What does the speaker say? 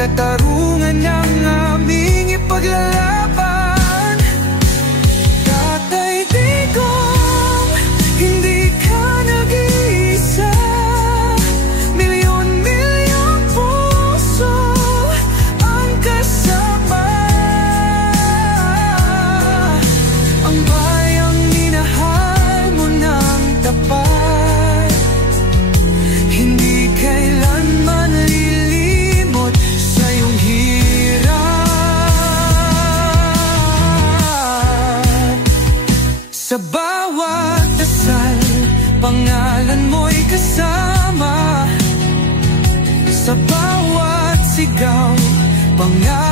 katarungan ng aming ipaglalaban. Tatay Digong, hindi ka nag-iisa. Milyon-milyong puso ang kasama. Ang bayang minahal mo ng tapat, hindi kailanman lilimot sa iyong hirap. Sa bawat dasal, pangalan mo'y kasama. Sa bawat sigaw, pangalan